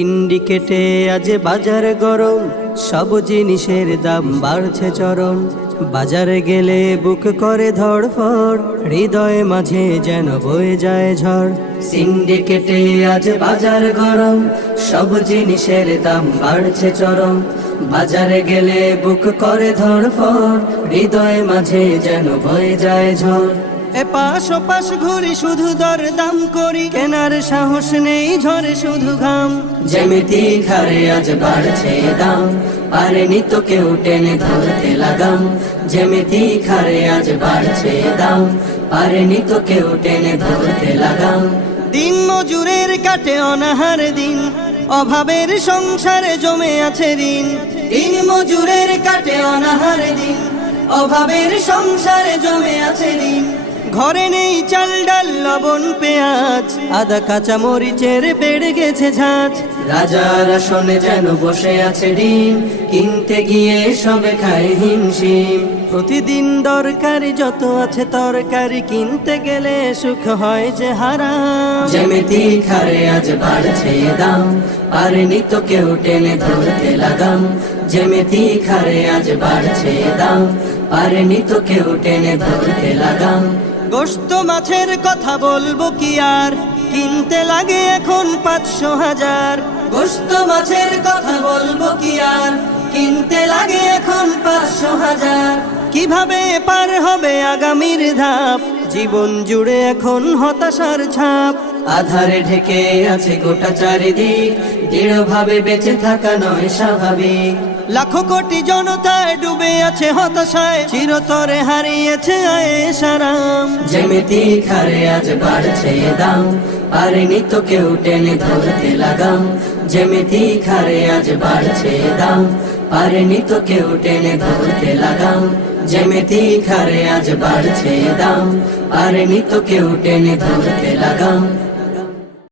সিন্ডিকেটে আজ বাজার গরম, সব জিনিসের দাম বাড়ছে চরম। বাজারে গেলে বুক করে ধড়ফড়, হৃদয়ে মাঝে যেন বয়ে যায় ঝড়। সিন্ডিকেটে আজ বাজার গরম, সব জিনিসের দাম বাড়ছে চরম। বাজারে গেলে বুক করে ধড়ফড়, হৃদয়ে মাঝে যেন বয়ে যায় ঝড়। এপাশ ওপাশ ঘুরি শুধু দর দাম করি, কেনার সাহস নেই ঝরে শুধু ঘাম। যেমিতি খারে আজ বাড়ছে দাম, পারেনি তো কেউ টেনে ধরতে লাগাম। যেমিতি খারে আজ বাড়ছে দাম, পারেনি তো কেউ টেনে ধরতে লাগাম। দিন মজুরের কাটে অনাহার দিন, অভাবের সংসারে জমে আছে ঋণ। দিন মজুরের কাটে অনাহার দিন, অভাবের সংসারে জমে আছে ঋণ। ঘরে নেই চাল ডাল লবণ পেঁয়াজ, আদা কাঁচা মরিচের বেড়ে গেছে ঝাঁজ। রাজার আসনে যেন বসে আছে ডিম, কিনতে গিয়ে সবে খায় হিমশিম। প্রতিদিন দরকারি যত আছে তরকারি, কিনতে গেলে সুখ হয় যে হারাম। যেমিতি খারে আজ বাড়ছে দাম, পারেনি তো কেউ টেনে ধরতে লাগাম। যেমিতি খারে আজ বাড়ছে দাম, পারেনি তো কেউ টেনে ধরতে লাগাম। গোশত মাছের কথা বলবো কি আর, কিনতে লাগে এখন 500,000। গোশত মাছের কথা বলবো কি আর, কিনতে লাগে এখন 500,000। কিভাবে পার হবে আগামীর ধাপ, জীবন জুড়ে এখন হতাশার ছাপ। আধারে ঢেকে আছে গোটা চারিদিক, দৃঢ়ভাবে বেঁচে থাকা নয় স্বাভাবিক। লাখো কোটি জনতায় ডুবে আছে হতাশায়, চিরতরে হারিয়েছে আয়েশ আরাম। যেমিতি খারে আজ বাড়ছে দাম, পারেনি তো কেউ টেনে ধরতে লাগাম। যেমিতি খারে আজ বাড়ছে দাম, পারেনি তো কেউ টেনে ধরতে লাগাম। যেমিতি খারে আজ বাড়ছে দাম, পারেনি তো কেউ টেনে ধরতে লাগাম।